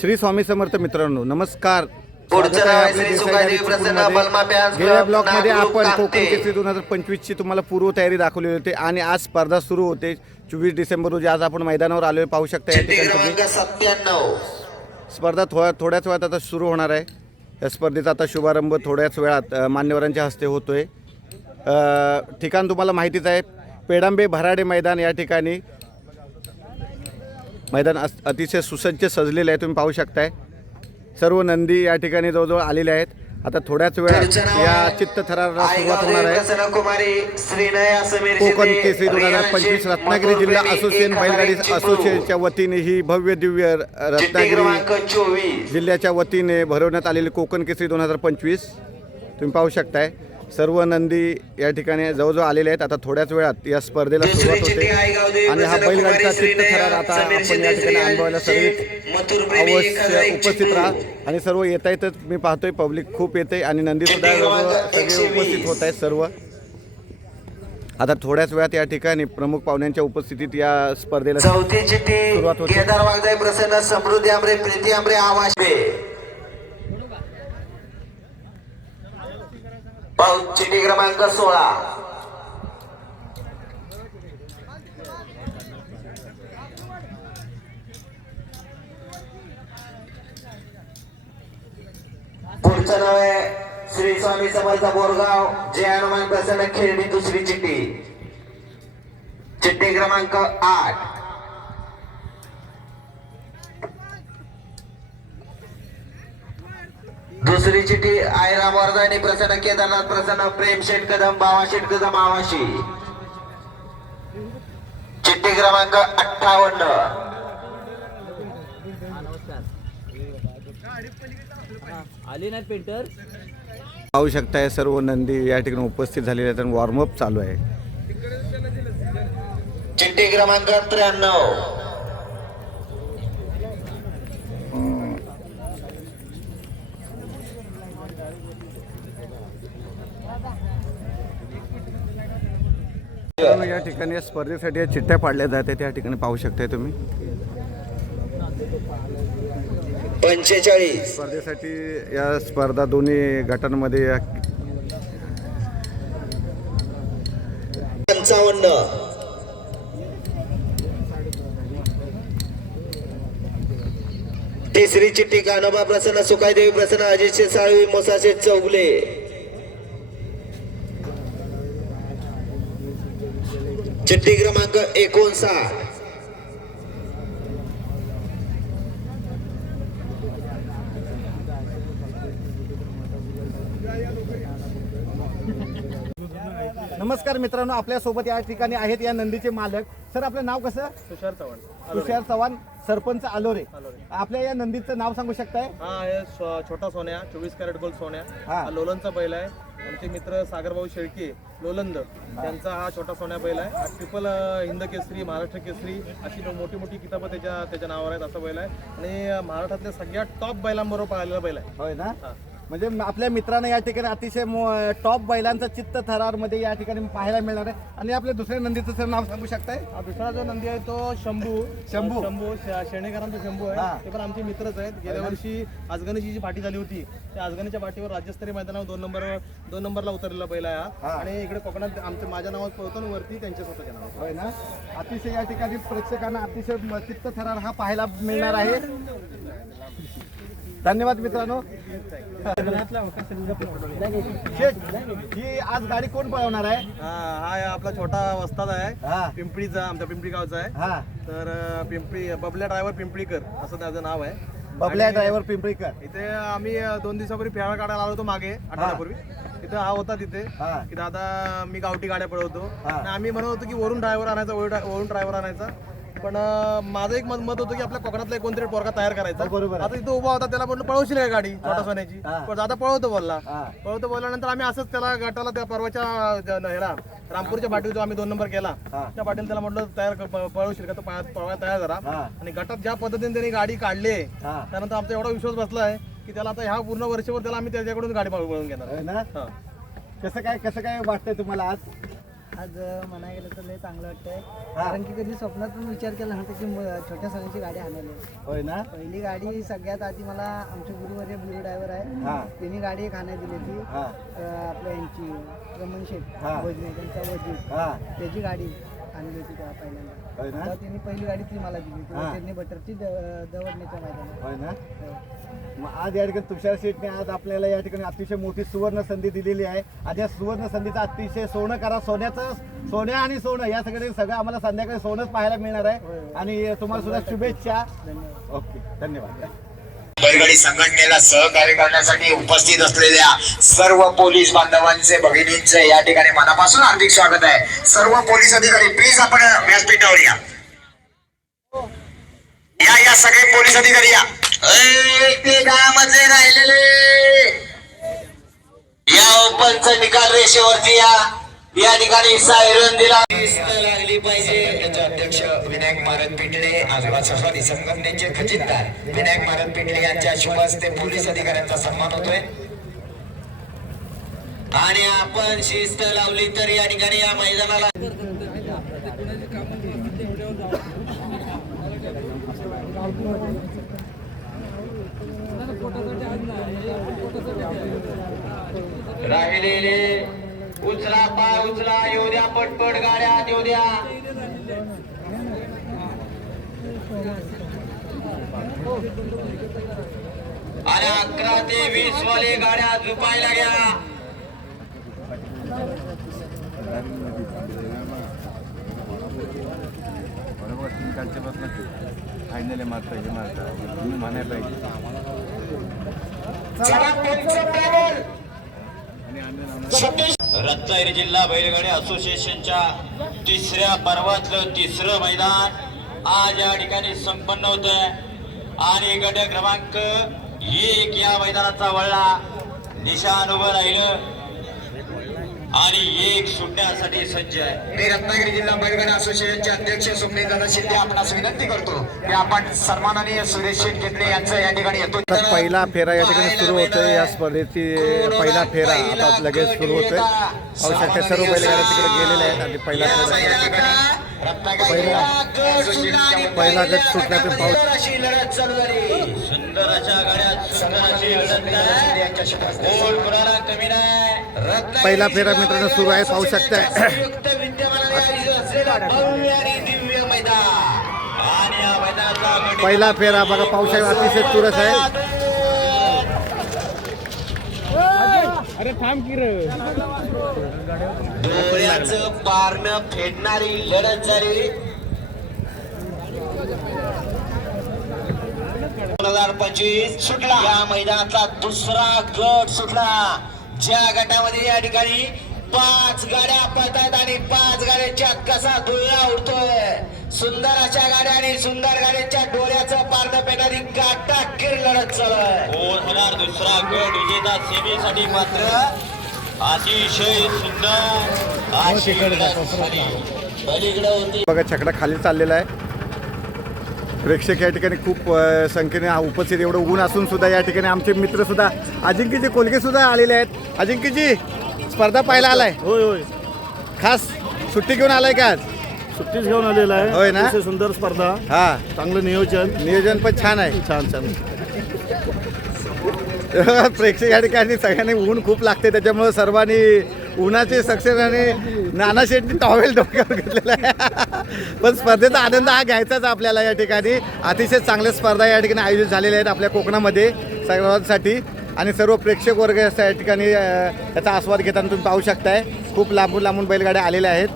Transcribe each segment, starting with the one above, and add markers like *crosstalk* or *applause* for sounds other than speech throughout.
श्री स्वामी समर्थ मित्रांनो नमस्कार. आहे आहे गेल्या ब्लॉकमध्ये आपण कोकण. केसरी दोन हजार पंचवीसची तुम्हाला पूर्व तयारी दाखवली होती आणि आज स्पर्धा सुरू होते. चोवीस डिसेंबर रोजी आज आपण मैदानावर आलोय. पाहू शकता या ठिकाणी स्पर्धा थोड्या थोड्याच वेळात आता सुरू होणार आहे. या स्पर्धेचा आता शुभारंभ थोड्याच वेळात मान्यवरांच्या हस्ते होतोय. अ, ठिकाण तुम्हाला माहितीच आहे. पेडांबे भराडे मैदान या ठिकाणी. मैदान अस- अतिशय सुसज्ज सजलेलं आहे तुम्ही पाहू शकताय. सर्व नंदी या ठिकाणी जवळजवळ आलेले आहेत. आता थोड्याच वेळात नाव या आहे चित्तथराला सुरुवात होणार आहे. कोकण केसरी दोन हजार पंचवीस रत्नागिरी जिल्हा असोसिएशन बैलगाडी. असोसिएशनच्या वतीने ही भव्य दिव्य रत्नागिरी जिल्ह्याच्या वतीने भरवण्यात आलेले कोकण केसरी दोन हजार पंचवीस. तुम्ही पाहू शकताय. सर्व नंदी या ठिकाणी जवळजवळ आलेले आहेत आता थोड्याच वेळात या स्पर्धेला सुरुवात होते आणि हा बैलगाडीचा चित्तथरार श्रीनया आता आपण या ठिकाणी अनुभवायला सर्व अवश्य उपस्थित. राहा आणि सर्व येत आहेतच मी पाहतोय पब्लिक खूप येते आणि नंदी सुद्धा चिठ्ठी क्रमांक सगळे 120. उपस्थित होत आहेत सर्व आता थोड्याच वेळात या ठिकाणी प्रमुख पाहुण्यांच्या उपस्थितीत या स्पर्धेला सुरुवात होते. प्रसन्न समृद्धी आमरे प्रीती आमरे आवाज पाऊस चिठ्ठी क्रमांक सोळा. पुढचं नाव आहे श्री स्वामी समर्थ बोरगाव जे हनुमान प्रसन्न खेळणी दुसरी चिठ्ठी. चिठ्ठी क्रमांक आठ. चिठ्ठी आयराम वर्धानी प्रसन्न केदारनाथ प्रसन्न प्रेम शेठ कदम बावा शेठ कदम आवाशी. चिठ्ठी क्रमांक अठ्ठावन्न. आले नाहीत पेंटर? पाहू शकताय सर्व नंदी या ठिकाणी उपस्थित झालेले आहेत आणि वॉर्मअप चालू आहे. चिठ्ठी क्रमांक त्र्याण्णव. या ठिकाणी या स्पर्धेसाठी या चिठ्ठ्या पाडल्या जातात त्या ठिकाणी पाहू शकताय तुम्ही. पंचेचाळीस. स्पर्धेसाठी या स्पर्धा दोन्ही गटांमध्ये या पंचावन्न. तिसरी चिठ्ठी कानोबा प्रसन्न सुखादेवी प्रसन्न अजितशे साळवी मोसाशे चौगले. चिठ्ठी क्रमांक एकोणसाठ. नमस्कार मित्रांनो आपल्यासोबत या ठिकाणी आहेत या नंदीचे मालक. सर आपलं नाव कसं? तुषार चव्हाण. तुषार चव्हाण. सरपंच आलोरे. आपल्या या नंदीचं नाव सांगू शकताय? हा आहे स्व- छोटा सोन्या चोवीस कॅरेट गोल्ड सोन्या. हा. हा लोलनचा बैल आहे. आमचे मित्र सागरभाऊ शेळके लोलंद त्यांचा हा छोटा सोन्या बैल आहे. हा ट्रिपल अ, हिंद केसरी महाराष्ट्र केसरी अशी मोठी मोठी किताबं त्याच्या त्याच्या नावावर आहेत असा बैल आहे. आणि महाराष्ट्रातल्या सगळ्यात टॉप बैलांबरोबर पाहिलेला बैल आहे. होय ना? हा. म्हणजे आपल्या मित्रांना या ठिकाणी अतिशय टॉप बैलांचा चित्त थरारमध्ये या ठिकाणी पाहायला मिळणार आहे. आणि आपल्या दुसऱ्या नंदीचं सर नाव सांगू शकताय? हा दुसरा जो नंदी आहे तो शंभू. शंभू. शंभू शेणेकरांचा शंभू. आहे. ते पण आमचे मित्रच आहेत. गेल्या वर्षी आजगणीची जी पाठी झाली होती त्या आजगणीच्या पाठीवर राज्यस्तरीय मैदानावर दोन नंबर दोन नंबरला उतरलेला बैल आहे. आणि इकडे कोकणात आमच्या माझ्या नावात आणि वरती त्यांच्या स्वतःच्या नावात ना? अतिशय या ठिकाणी प्रेक्षकांना अतिशय चित्त थरार हा पाहायला मिळणार आहे. धन्यवाद मित्रांनो. शेठ, ही आज गाडी कोण पळवणार आहे? हा हा आपला छोटा वस्ताद हा. आहे पिंपळीचा आमच्या पिंपळी गावचा आहे. हा. तर अं, पिंपळी बबल्या ड्रायव्हर पिंपळीकर असं त्याचं नाव आहे. बबल्या ड्रायव्हर पिंपरीकर. इथे आम्ही अं, दोन दिवसापूर्वी फेरा काढायला आलो होतो मागे आठवड्यापूर्वी. तिथे हा होता तिथे. हा. की दादा मी गावठी गाड्या पळवतो. हा. आणि आम्ही म्हणत होतो की वरून ड्रायव्हर आणायचा वरून ड्रायव्हर आणायचा. पण माझं एक मत मत होतं की आपल्या कोकणातला एक कोणतरी पोरगा तयार करायचा हो, बरोबर आहे. आता इथं उभा होता त्याला म्हटलं पळवशील काय गाडी छोटा सोन्याची. पण दादा पळवतो बोलला. पळवतो बोलल्यानंतर आम्ही असंच त्याला गटाला त्या परवाच्या ह्याला रामपूरच्या पाठीवर जो आम्ही दोन नंबर केला. त्या पाटील त्याला म्हटलं तयार पळवशील का तो पळा- पळवायला तयार जरा हा. आणि गटात ज्या पद्धतीने त्यांनी गाडी काढली आहे. त्यानंतर आमचा एवढा विश्वास बसला आहे की त्याला आता ह्या पूर्ण वर्षभर त्याला आम्ही त्याच्याकडून गाडी पळवून घेणार हा. कसं काय कसं काय वाटतंय तुम्हाला आज आज अं, म्हणायला गेलं तर लय चांगलं वाटतंय. कारण की कधी स्वप्नात पण विचार केला नव्हता की म- छोट्या सणाची गाडी आणायला होय ना? पहिली गाडी सगळ्यात आधी मला आमचे गुरुवर्य ब्ल्यू ड्रायव्हर आहे. हा. त्यांनी गाडी आणायला दिली होती. हा. अं, आपल्या यांची रमण शेठ हा. भजने त्यांचा वजीर. हा. त्याची गाडी. आणली होती तेव्हा पहिल्यांदा. होय ना? तेव्हा त्यांनी पहिली गाडी ती मला दिली. हा. त्यांनी बटरची द- दवडण्याच्या मैदानात. होय ना? हो. मग आज या ठिकाणी तुषार शेटने आज आपल्याला या ठिकाणी अतिशय मोठी सुवर्ण संधी दिलेली आहे. आणि या सुवर्ण संधीचा अतिशय सोनं करा. सोन्याचं सोन्या आणि सोनं या सगळे सगळं आम्हाला संध्याकाळी सोनंच पाहायला मिळणार आहे. आणि तुम्हाला सुद्धा शुभेच्छा. धन्यवाद. ओके धन्यवाद. बैलगाडी संघटनेला सहकार्य करण्यासाठी उपस्थित असलेल्या सर्व पोलीस बांधवांचे भगिनींचे या ठिकाणी मनापासून हार्दिक स्वागत आहे. सर्व पोलीस अधिकारी प्लीज आपण व्यासपीठावर या. या या सगळे पोलीस अधिकारी या. ए, ते गावामध्ये राहिलेले. या ओपनचा निकाल रेषेवरती या. या ठिकाणी सायरन दिला. शिस्त लागली पाहिजे. याचे अध्यक्ष विनायक मारत पिटले आजोबासाठी संघटनेचे खजिनदार विनायक मारत पिटले यांच्या शुभ हस्ते पोलीस अधिकाऱ्यांचा सन्मान होतोय. आणि आपण शिस्त लावली तर या ठिकाणी या मैदानाला राहिलेले उचला पाय उचला येऊ द्या पटपट गाड्या येऊ द्या. आणि अकरा ते वीस वाले गाड्या झुपायला घ्या बरोबर तीन कालच्या पासून फायनल मारता हे मारता. तुम्ही म्हणाय पाहिजे. आणि रत्नागिरी जिल्हा बैलगाडी असोसिएशनच्या तिसऱ्या पर्वातलं तिसरं मैदान आज या ठिकाणी संपन्न होत आहे आणि गट क्रमांक एक या मैदानाचा वळला. निशाण उभं राहिलं. आणि एक सुटण्यासाठी सज्ज आहे. मी रत्नागिरी जिल्हा बैलगाडी असोसिएशनचे अध्यक्ष सुमनी दादा शिंदे आपणास विनंती करतो की आपण सन्माननीय सुरेश शेठ घेतले यांचं या ठिकाणी येतो. तर पहिला फेरा या ठिकाणी सुरू होतोय. या स्पर्धेची पहिला फेरा आता लगेच सुरू होतोय. शकता सर्व बैलगाड्या तिकडे गेलेल्या आहेत आणि पहिला फेरा या ठिकाणी पहिला गट सुटला ते पाऊस. अशी लढत चालू झाली. सुंदर अशा गाड्या सुंदर अशी लढत आहे. गोल कुणाला कमी नाही? रत्नागिरी पहिला फेरा मित्रांनो सुरू आहे पाहू शकताय संयुक्त विद्यमानाने आयोजित असलेला भव्य आणि दिव्य मैदान. आणि या मैदानाचा गडी- पहिला फेरा बघा शकता अतिशय चुरस आहे. डोळ्याचं पारणं फेडणारी लढत झाली. दोन हजार पंचवीस सुटला. या मैदानाचा दुसरा गट सुटला. ज्या गटामध्ये या ठिकाणी पाच गाड्या पळतायत आणि पाच गाड्यांच्या कसा धुळा उडतोय? सुंदर अशा गाड्या आणि सुंदर गाड्यांच्या डोळ्याचं पारणं पेटणारी काटाकीर लढत चालू आहे कोण होणार दुसरा गट विजेता सेमीसाठी मात्र अतिशय सुंदर अशी लढत झाली. पलीकडे होती. बघा छकडा खाली चाललेला आहे. प्रेक्षक या ठिकाणी खूप संख्येने हा उपस्थित एवढं ऊन असून सुद्धा या ठिकाणी आमचे मित्र सुद्धा अजिंक्यजी कोलगे सुद्धा आलेले आहेत. अजिंक्यजी स्पर्धा पाहायला आलाय. होय होय. खास सुट्टी घेऊन आलाय का आज? सुट्टीच घेऊन आलेला आहे. होय ना? अतिशय सुंदर स्पर्धा. हा. चांगलं नियोजन. नियोजन पण छान आहे. छान छान. *laughs* प्रेक्षक या ठिकाणी सगळ्यांनी ऊन खूप लागते त्याच्यामुळे सर्वांनी उन्हाचे सक्सेस आणि नाना शेट्टी टॉवेल डोक्यावर घेतलेला आहे. *laughs* पण स्पर्धेचा आनंद हा घ्यायचाच आपल्याला या ठिकाणी. अतिशय चांगल्या स्पर्धा या ठिकाणी आयोजित झालेल्या आहेत आपल्या कोकणामध्ये सर्वांसाठी. आणि सर्व प्रेक्षक वर्ग या ठिकाणी अ, याचा आस्वाद घेताना तुम्ही पाहू शकताय. खूप लांबून लांबून बैलगाड्या आलेल्या आहेत.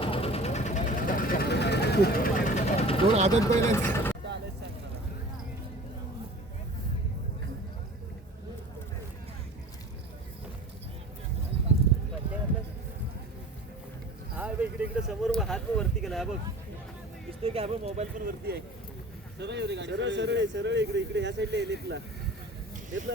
हा बघ इकडे इकडे समोर हात पण वरती केला बघ. दिसतोय की हा बघ मोबाईल पण वरती आहे. सरळ. सरळ सरळ आहे, सरळ इकडे इकडे ह्या साईडला आहे लेफ्टला लेफ्टला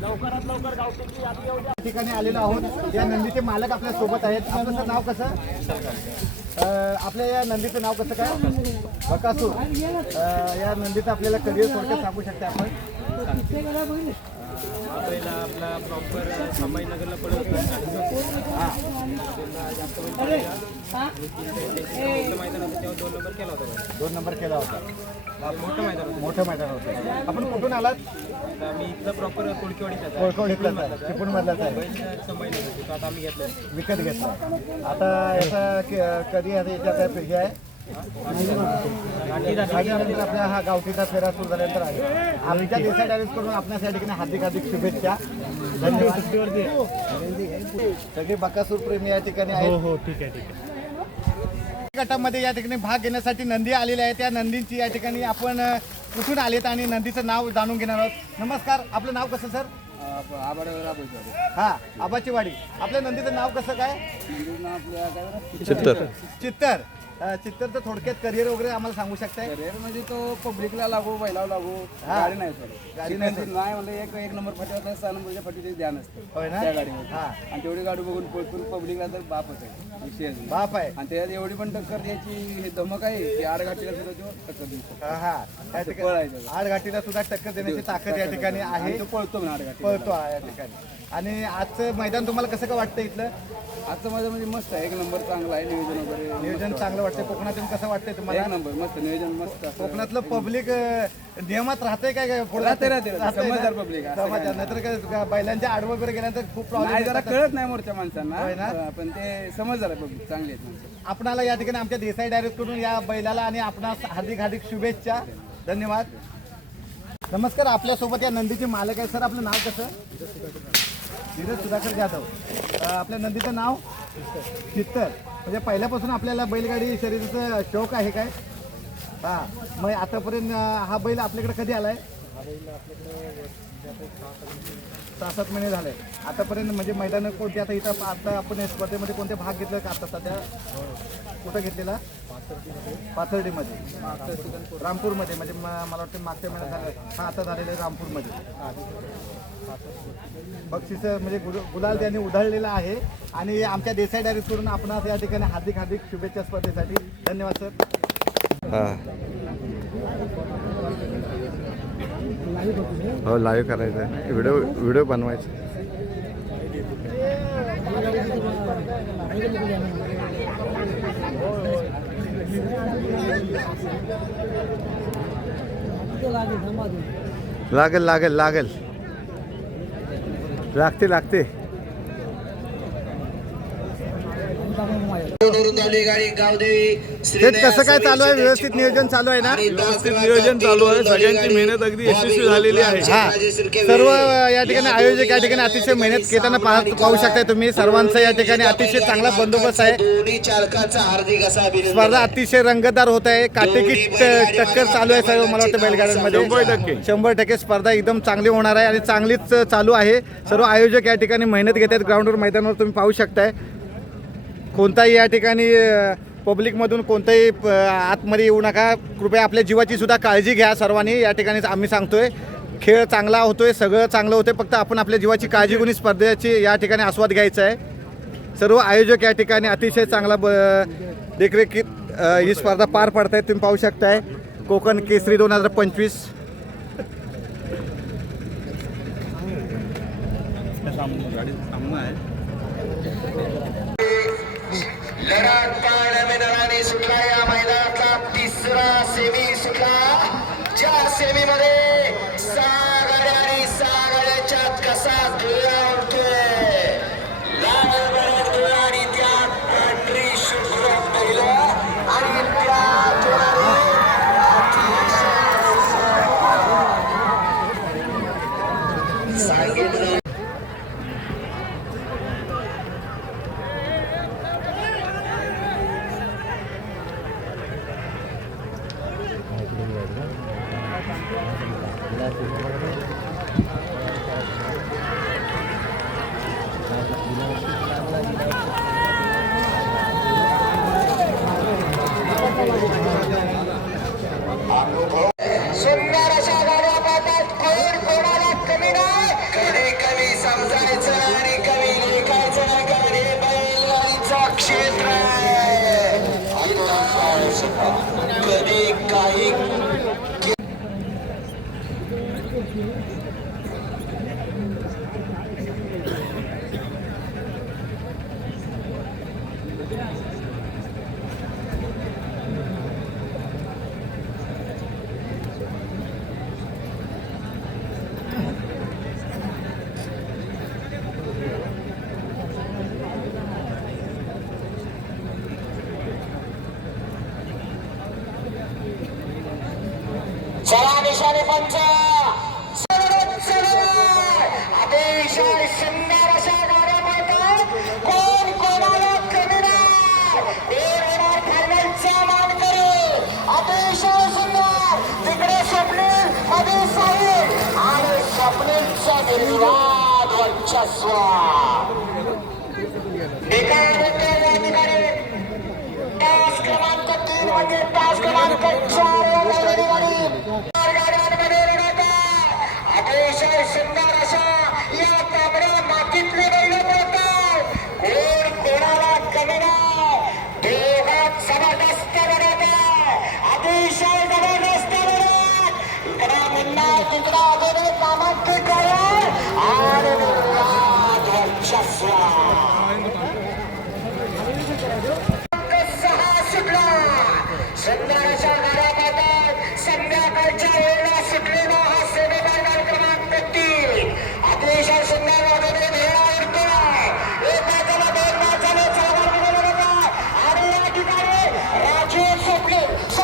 कुसवर या ठिकाणी आलेलो आहोत. या नंदीचे मालक आपल्यासोबत आहेत. आपलं नाव कसं? आपल्या या नंदीचं नाव कसं काय? बकासूर. या नंदीचं आपल्याला करिअर थोडक्यात सांगू शकते आपण? पहिला आपला प्रॉपर संभाजीनगरला पडत मैदान होतं तेव्हा दोन नंबर केला होता दोन नंबर केला होता. मोठं मैदान होतं. मोठं मैदान होतं. आपण कुठून आलात? मी इथलं प्रॉपर कुडकीवाडीचा कोळकोड इथलाच आहे. चिपळूण मधलाच आहे. संभाजीनगर तिथं आता आम्ही घेतलं विकत घेतला आता याचा क- कधी आता याच्या काय हे आहे? आपल्या हा गावठीचा फेरा सुरू झाल्यानंतर आहे. आमच्या देसा डायरेक्ट करून ठिकाणी हार्दिक हार्दिक शुभेच्छा. धन्यवाद. सगळे बकासूर प्रेमी या ठिकाणी आहेत. हो ठीक आहे ठीक आहे. गटामध्ये या ठिकाणी भाग घेण्यासाठी नंदी आलेल्या आहेत. त्या नंदींची या ठिकाणी आपण कुठून आलेत आणि नंदीचं नाव जाणून घेणार आहोत. नमस्कार. आपलं नाव कसं सर? हा आबाची वाडी आपल्या नंदीचं नाव कसं काय? चित्तर. चित्तर. चित्तरचं थोडक्यात करिअर वगैरे आम्हाला सांगू शकताय? रेअर म्हणजे तो पब्लिकला लागू बैलाव लागू. हा. गाडी नाही सर गाडी नाही नाही. नाही म्हणजे एक एक नंबर फाटी होता सहा नंबरच्या फाटीचे ध्यान असते. होय ना? त्या गाडीवर हा. आणि तेवढी गाडी बघून पळपून पब्लिकला तर बापच आहे विषयच नाही. बाप आहे. आणि त्याच्यात एवढी पण टक्कर द्यायची हे धमक आहे की आड घाटीला सुद्धा तो टक्कर देऊ शकतो. हा, हा. त्या ठिकाणी पळायचं. आड घाटीला सुद्धा टक्कर देण्याची ताकद या ठिकाणी आहे. आणि तो पळतो म्हणा आड घाटी पळतो आहे या ठिकाणी. आणि आजचं मैदान तुम्हाला कसं काय वाटतं इथलं? आजचं माझं म्हणजे मस्त आहे. एक नंबर चांगला आहे नियोजन वगैरे. नियोजन चांगलं वाटतंय. कोकणातून कसं वाटतंय तुम्हाला? एक नंबर मस्त नियोजन मस्त. असं. कोकणातलं पब्लिक नियमात राहतंय काय काय पुढे? राहते, राहते, राहते. राहतंय ना? समजदार public, असं काय समजदार नाहीतर काय बैलांच्या आडवं वगैरे गेल्यानंतर खूप नाही प्रॉब्लेम जरा कळत नाही मोठ्या होय ना? माणसांना पण ते समजदार आहे पब्लिक चांगले आहेत माणसं. आपणाला या ठिकाणी आमच्या देसाई डायरेक्टकडून या बैलाला आणि आपणास हार्दिक हार्दिक शुभेच्छा. धन्यवाद. नमस्कार आपल्यासोबत या नंदीचे मालक आहे सर आपलं नाव कसं? धीरज सुधाकर जाधव. आपल्या नंदीचं नाव? चित्तर. म्हणजे पहिल्यापासून आपल्याला बैलगाडी शर्यतीचं शौक आहे काय? हा. मग आतापर्यंत हा बैल आपल्याकडे कधी आलाय? सहा सात महिने झाले. आतापर्यंत म्हणजे मैदान कोणती आता इथं आता आपण स्पर्धेमध्ये कोणते भाग घेतले का आता सध्या? कुठं घेतलेला? पाथर्डीमध्ये. रामपूरमध्ये. म्हणजे मला वाटतं मागच्या महिन्यात झालं. हा आता झालेलं आहे रामपूरमध्ये. बक्षीस म्हणजे गुल- गुलाल त्यांनी उधळलेला आहे. आणि आमच्या देसाई डायरेक्ट करून आपणास या ठिकाणी हार्दिक हार्दिक शुभेच्छा स्पर्धेसाठी. धन्यवाद सर हो. लाईव्ह करायचं आहे व्हिडिओ व्हिडिओ बनवायचा. लागेल लागेल लागेल. लागते लागते. गाडी गावदेवी तेच कसं काय चालू आहे? व्यवस्थित नियोजन चालू आहे ना? व्यवस्थित नियोजन चालू आहे. सगळ्यांची मेहनत अगदी यशस्वी झालेली आहे. हा. सर्व या ठिकाणी आयोजक या ठिकाणी अतिशय मेहनत घेताना पाहत पाहू शकता तुम्ही. सर्वांचा या ठिकाणी अतिशय चांगला बंदोबस्त आहे. दोन्ही चालकांचा हार्दिक असा अभिनंदन स्पर्धा अतिशय रंगतदार होत आहे. काटेकी टक्कर चालू आहे सर्व मला वाटतं बैलगाड्यांमध्ये. शंभर टक्के. स्पर्धा एकदम चांगली होणार आहे आणि चांगलीच चालू आहे. सर्व आयोजक या ठिकाणी मेहनत घेत आहेत. ग्राउंडवर मैदानावर तुम्ही पाहू शकताय. कोणताही या ठिकाणी पब्लिकमधून कोणताही प- आतमध्ये येऊ नका. कृपया आपल्या जीवाची सुद्धा काळजी घ्या सर्वांनी. या ठिकाणी आम्ही सांगतोय. खेळ चांगला होतोय सगळं चांगलं होतंय. फक्त आपण आपल्या जीवाची काळजी घेऊन स्पर्धेची या ठिकाणी आस्वाद घ्यायचा आहे. सर्व आयोजक या ठिकाणी अतिशय चांगला ब देखरेखीत ही स्पर्धा पार पडत आहे तुम्ही पाहू शकताय. कोकण केसरी दोन हजार पंचवीस. लढत मैदानाने सुटला या मैदानातला तिसरा सेमी सुटला ज्या सेमी मध्ये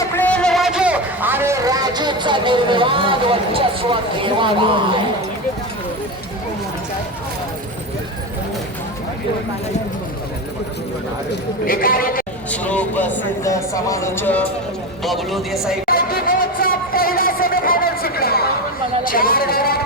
जिंकलेल राजे आणि राजेचा निर्विवाद वर्चस्वात घेवावा श्लोकसिद्ध समालोचक बबलू देसाई. पहिला सेमीफायनल जिंकला चार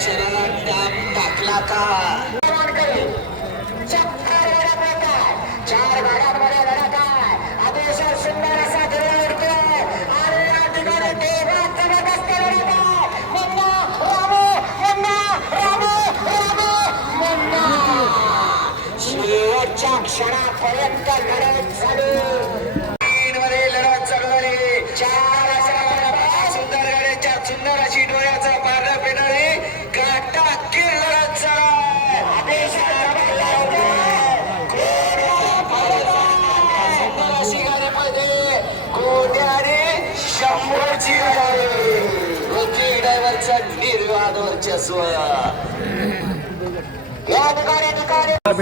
चरणात दाखला का?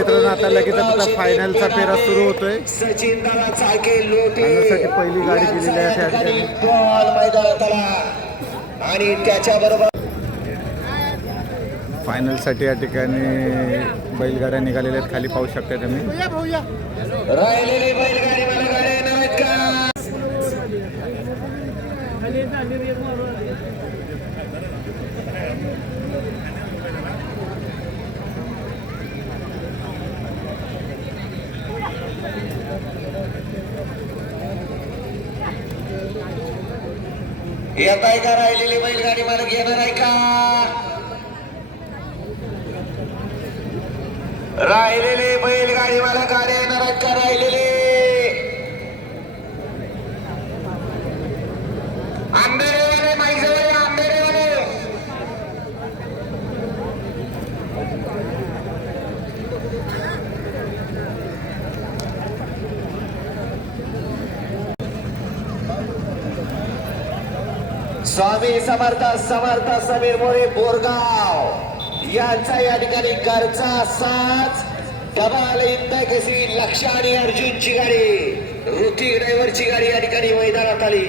मित्रांनो आता लगेच आता फायनलचा फेरा सुरू होतोय. त्यासाठी पहिली गाडी दिलेली आहे आणि त्याच्याबरोबर फायनलसाठी या ठिकाणी बैलगाड्या निघालेल्या आहेत. खाली पाहू शकता तुम्ही. येत आहे का राहिलेली बैलगाडी मार्ग येणार आहे का? राहिलेली बैलगाडी मला गाडी स्वामी समर्थ समर्थ समीर मोरे बोरगाव. यांचा या ठिकाणी घरचा साथ कमाल इंदकेसी लक्ष आणि अर्जुनची गाडी ऋतिक ड्रायव्हरची गाडी या ठिकाणी मैदानात आली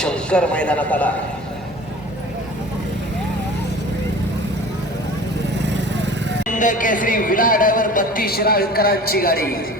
शंकर मैदानात आला. इंदकेसरी विला ड्रायव्हर बत्तीस राजकरांची गाडी.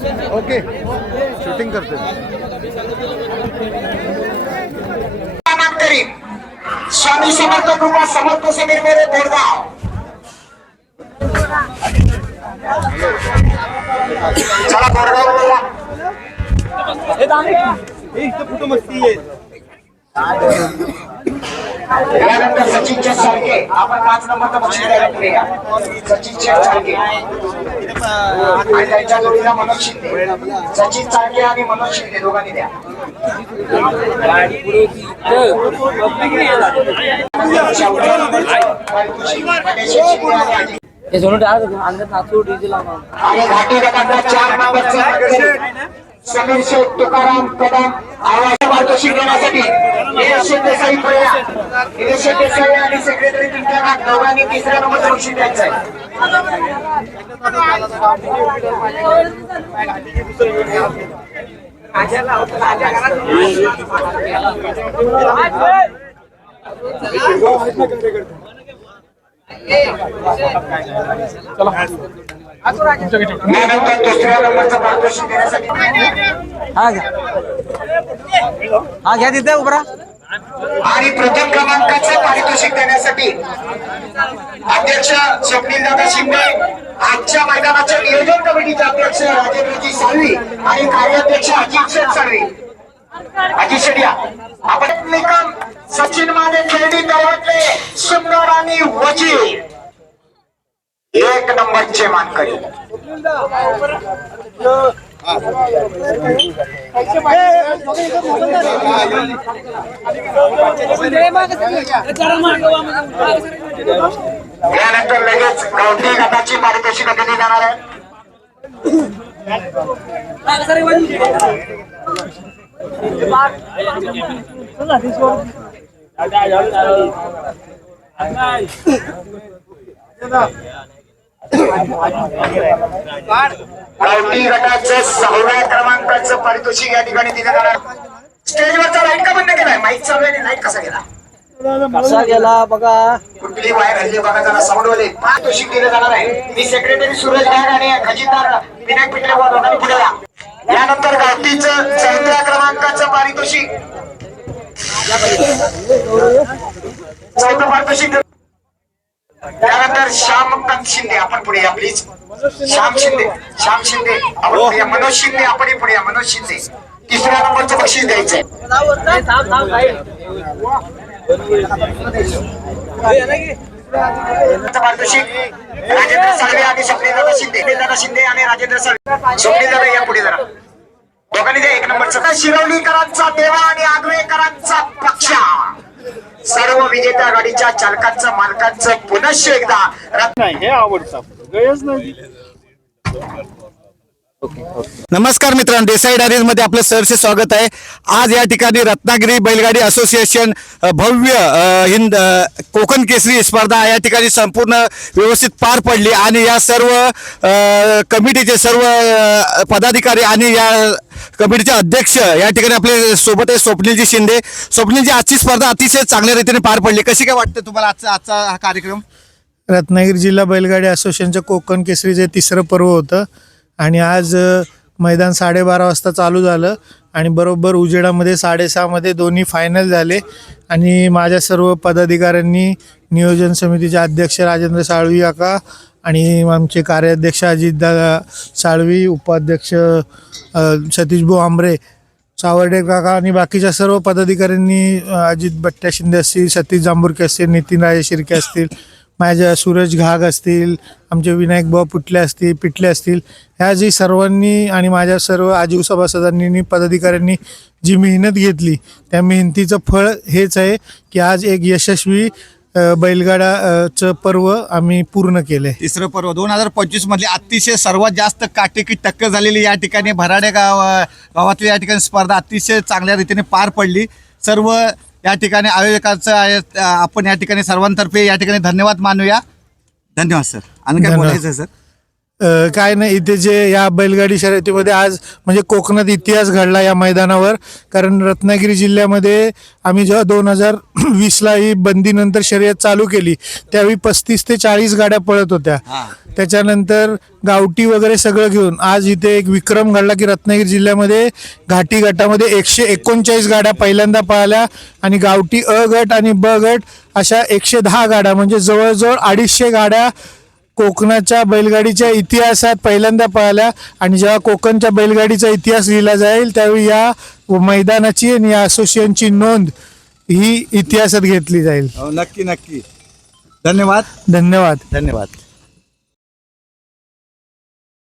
ओके शूटिंग करतोय मानकरी स्वामी समर्थ कृपा समर्थ समीर मेरे बोरगाव चला बोरगाव यानंतर सचिनच्या सारखे आपण पाच नंबरचा बक्षीस द्यायला पुढे या. सचिनच्या सारखे आणि त्यांच्या जोडीला मनोज शिंदे. सचिन चांडके आणि मनोज शिंदे दोघांनी द्या. आणि घाटी चार नंबरचा समीर शेख तुकाराम कदम आवाज मार्गदर्शन घेण्यासाठी निलेश देसाई पहिला निलेश देसाई आणि सेक्रेटरी पिंट्या नाथ दोघांनी तिसऱ्या नंबरचं बक्षीस द्यायचं आहे. यानंतर दुसऱ्या नंबरचं मार्गदर्शन देण्यासाठी हा घ्या तिथे उभरा आणि प्रथम क्रमांकाचं पारितोषिक देण्यासाठी अध्यक्ष स्वप्नील दादा शिंदे आजच्या मैदानाच्या नियोजन कमिटीचे अध्यक्ष राजेंद्रजी साळवी आणि कार्याध्यक्ष अजित शेठ साळवी. अजित शेठ या. आपण निकम सचिन माने खेळणी तळवटले सुंदर आणि वजीर. एक नंबरचे मानकरी. यानंतर लगेच गावठी गटाची पारितोषिक दिली जाणार आहे. गावठी गटाचं सहाव्या क्रमांकाचं पारितोषिक या ठिकाणी दिलं जाणार. स्टेजवरचा लाइट का बंद केलाय? माईक चालू आहे लाइट कसा गेला? कसा गेला बघा. कुठली वायर हल्ली बघा जरा साऊंड वाले. पारितोषिक दिलं जाणार आहे. मी सेक्रेटरी सुरेश गाग आणि खजिनदार विनायक पिटले दोघांनी पुढे यानंतर गावठीचं चौथ्या क्रमांकाचं पारितोषिक. चौथं पारितोषिक त्यानंतर श्यामकांत शिंदे आपण पुढे या प्लीज श्याम शिंदे श्याम शिंदे आपण पुढे या. मनोज शिंदे आपण पुढे या. मनोज शिंदे तिसऱ्या नंबरचं बक्षीस द्यायचंय पारितोषिक. राजेंद्र साळवे आणि स्वप्नीलदादा शिंदे दादा शिंदे आणि राजेंद्र साळवे. स्वप्नीलदादा या पुढे जरा. दोघांनी द्या एक नंबरचा. शिरवलीकरांचा देवा आणि आगवेकरांचा पक्षा. सर्व विजेत्या गाडीच्या चालकांचं मालकांचं पुनश्च एकदा रत्न नमस्कार मित्रांनो देसाई डायरीजमध्ये आपलं सहर्ष स्वागत आहे. आज या ठिकाणी रत्नागिरी बैलगाडी असोसिएशन भव्य हिंद कोकण केसरी स्पर्धा या ठिकाणी संपूर्ण व्यवस्थित पार पडली आणि या सर्व कमिटीचे सर्व पदाधिकारी आणि या कमिटीचे अध्यक्ष या ठिकाणी आपले सोबत आहे स्वप्नीलजी शिंदे. स्वप्नीलजी आजची स्पर्धा अतिशय चांगल्या रीतीने पार पडली. कशी काय वाटतं तुम्हाला आजचा आजचा हा कार्यक्रम? रत्नागिरी जिल्हा बैलगाडी असोसिएशनचं कोकण केसरीचे तिसरं पर्व होतं. आणि आज मैदान साडेबारा वाजता चालू झालं. आणि बरोबर उजेडामध्ये साडेसहामध्ये दोन्ही फायनल झाले. आणि माझ्या सर्व पदाधिकाऱ्यांनी नियोजन समितीचे अध्यक्ष राजेंद्र साळवी काका आणि आमचे कार्याध्यक्ष अजितदा साळवी उपाध्यक्ष सतीशभाऊ आंबरे सावर्डे काका आणि बाकीच्या सर्व पदाधिकाऱ्यांनी अजित बट्ट्या शिंदे असतील सतीश जांभुरके असतील नितीन राजे शिर्के असतील माझ्या सूरज घाग असतील आमचे विनायक भाऊ पुटले असतील पिटले असतील ह्या जी सर्वांनी आणि माझ्या सर्व आजीव सभासदांनी पदाधिकाऱ्यांनी जी मेहनत घेतली त्या मेहनतीचं फळ हेच आहे की आज एक यशस्वी अ, बैलगाडा अ, चं पर्व आम्ही पूर्ण केले तिसरं पर्व. दोन हजार पंचवीस मधली अतिशय सर्वात जास्त काटेकी टक्कर झालेली या ठिकाणी भराडे गाव गावातली या ठिकाणी स्पर्धा अतिशय चांगल्या रीतीने पार पडली. सर्व या ठिकाणी आयोजकांचं आपण या ठिकाणी सर्वांतर्फे या ठिकाणी धन्यवाद मानूया. धन्यवाद सर. आणि काय. बोलायचं सर? अ, काय नाही इथे जे या बैलगाडी शर्यतीमध्ये आज म्हणजे कोकणात इतिहास घडला या मैदानावर. कारण रत्नागिरी जिल्ह्यामध्ये आम्ही जेव्हा दोन हजार वीसला ही बंदीनंतर शर्यत चालू केली त्यावेळी पस्तीस ते चाळीस गाड्या पळत होत्या. त्याच्यानंतर गावठी वगैरे सगळं घेऊन आज इथे एक विक्रम घडला की रत्नागिरी जिल्ह्यामध्ये घाटी गटामध्ये एकशे एकोणचाळीस गाड्या पहिल्यांदा पळाल्या आणि गावठी अ गट आणि ब गट अशा एकशे दहा गाड्या म्हणजे जवळजवळ अडीचशे गाड्या कोकणाच्या बैलगाडीच्या इतिहासात पहिल्यांदा पाहिल्या आणि जेव्हा कोकणच्या बैलगाडीचा इतिहास लिहिला जाईल त्यावेळी या मैदानाची आणि या असोसिएशनची नोंद ही इतिहासात घेतली जाईल. हो, नक्की नक्की. धन्यवाद. धन्यवाद. धन्यवाद.